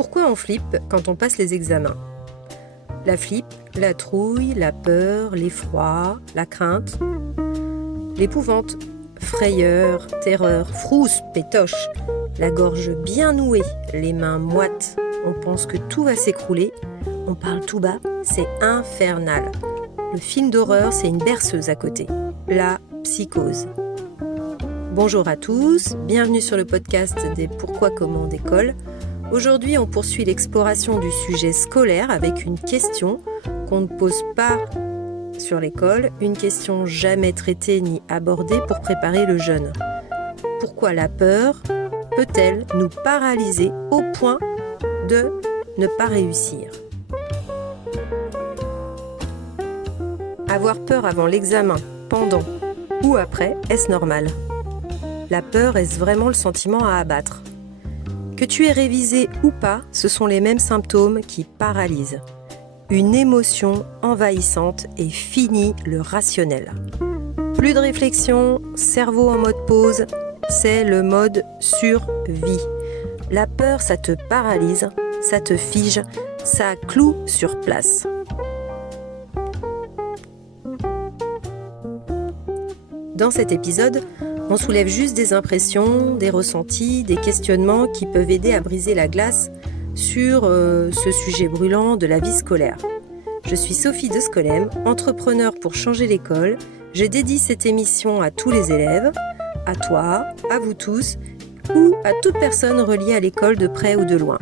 Pourquoi on flippe quand on passe les examens ? La flippe, la trouille, la peur, l'effroi, la crainte, l'épouvante, frayeur, terreur, frousse, pétoche, la gorge bien nouée, les mains moites, on pense que tout va s'écrouler, on parle tout bas, c'est infernal. Le film d'horreur, c'est une berceuse à côté, la psychose. Bonjour à tous, bienvenue sur le podcast des Pourquoi Comment d'école. Aujourd'hui, on poursuit l'exploration du sujet scolaire avec une question qu'on ne pose pas sur l'école, une question jamais traitée ni abordée pour préparer le jeune. Pourquoi la peur peut-elle nous paralyser au point de ne pas réussir ? Avoir peur avant l'examen, pendant ou après, est-ce normal ? La peur, est-ce vraiment le sentiment à abattre ? Que tu aies révisé ou pas, ce sont les mêmes symptômes qui paralysent. Une émotion envahissante et fini le rationnel. Plus de réflexion, cerveau en mode pause, c'est le mode survie. La peur, ça te paralyse, ça te fige, ça cloue sur place. Dans cet épisode, on soulève juste des impressions, des ressentis, des questionnements qui peuvent aider à briser la glace sur ce sujet brûlant de la vie scolaire. Je suis Sophie de Scolem, entrepreneur pour changer l'école. Je dédie cette émission à tous les élèves, à toi, à vous tous, ou à toute personne reliée à l'école de près ou de loin.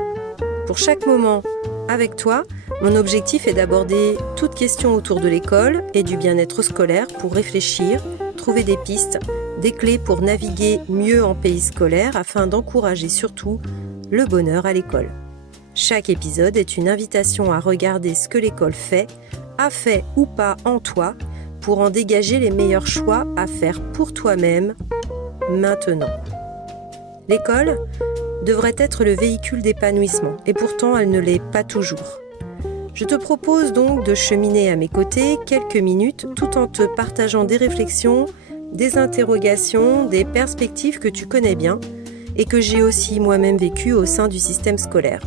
Pour chaque moment avec toi, mon objectif est d'aborder toute question autour de l'école et du bien-être scolaire pour réfléchir, trouver des pistes, des clés pour naviguer mieux en pays scolaire afin d'encourager surtout le bonheur à l'école. Chaque épisode est une invitation à regarder ce que l'école fait, a fait ou pas en toi, pour en dégager les meilleurs choix à faire pour toi-même maintenant. L'école devrait être le véhicule d'épanouissement et pourtant elle ne l'est pas toujours. Je te propose donc de cheminer à mes côtés quelques minutes tout en te partageant des réflexions, des interrogations, des perspectives que tu connais bien et que j'ai aussi moi-même vécues au sein du système scolaire.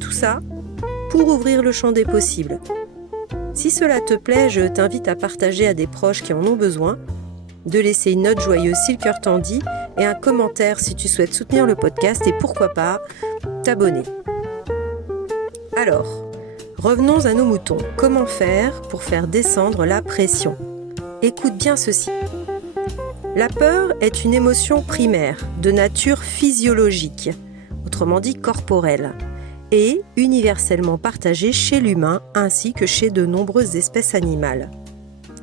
Tout ça pour ouvrir le champ des possibles. Si cela te plaît, je t'invite à partager à des proches qui en ont besoin, de laisser une note joyeuse si le cœur t'en dit et un commentaire si tu souhaites soutenir le podcast et pourquoi pas t'abonner. Alors, revenons à nos moutons. Comment faire pour faire descendre la pression ? Écoute bien ceci. La peur est une émotion primaire, de nature physiologique, autrement dit corporelle, et universellement partagée chez l'humain ainsi que chez de nombreuses espèces animales.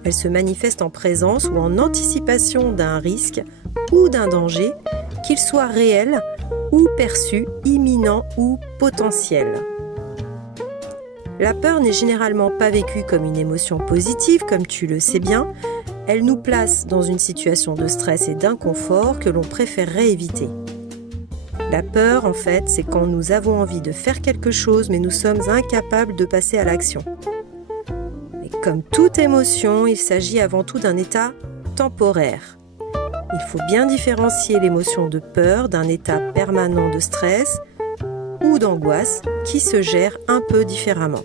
Elle se manifeste en présence ou en anticipation d'un risque ou d'un danger, qu'il soit réel ou perçu, imminent ou potentiel. La peur n'est généralement pas vécue comme une émotion positive, comme tu le sais bien. Elle nous place dans une situation de stress et d'inconfort que l'on préférerait éviter. La peur, en fait, c'est quand nous avons envie de faire quelque chose, mais nous sommes incapables de passer à l'action. Et comme toute émotion, il s'agit avant tout d'un état temporaire. Il faut bien différencier l'émotion de peur d'un état permanent de stress ou d'angoisse qui se gère un peu différemment.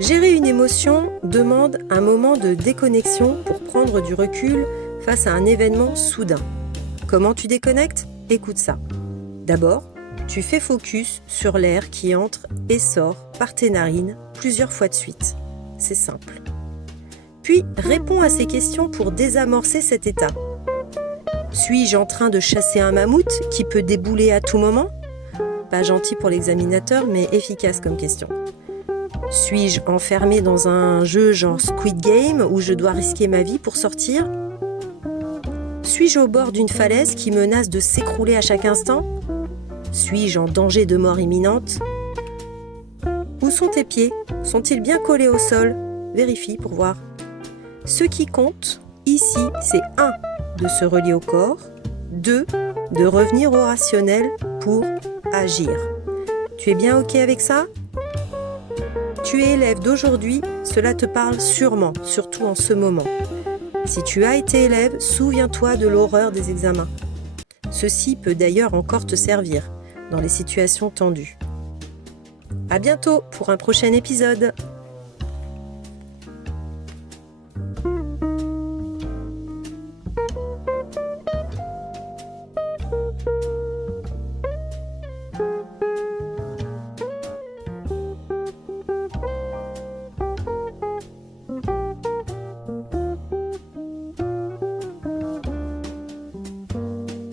Gérer une émotion demande un moment de déconnexion pour prendre du recul face à un événement soudain. Comment tu déconnectes ? Écoute ça. D'abord, tu fais focus sur l'air qui entre et sort par tes narines plusieurs fois de suite. C'est simple. Puis, réponds à ces questions pour désamorcer cet état. Suis-je en train de chasser un mammouth qui peut débouler à tout moment ? Pas gentil pour l'examinateur, mais efficace comme question. Suis-je enfermé dans un jeu genre Squid Game où je dois risquer ma vie pour sortir ? Suis-je au bord d'une falaise qui menace de s'écrouler à chaque instant ? Suis-je en danger de mort imminente ? Où sont tes pieds ? Sont-ils bien collés au sol ? Vérifie pour voir. Ce qui compte ici, c'est 1. De se relier au corps, 2. De revenir au rationnel pour agir. Tu es bien OK avec ça ? Tu es élève d'aujourd'hui, cela te parle sûrement, surtout en ce moment. Si tu as été élève, souviens-toi de l'horreur des examens. Ceci peut d'ailleurs encore te servir. dans les situations tendues. À bientôt pour un prochain épisode.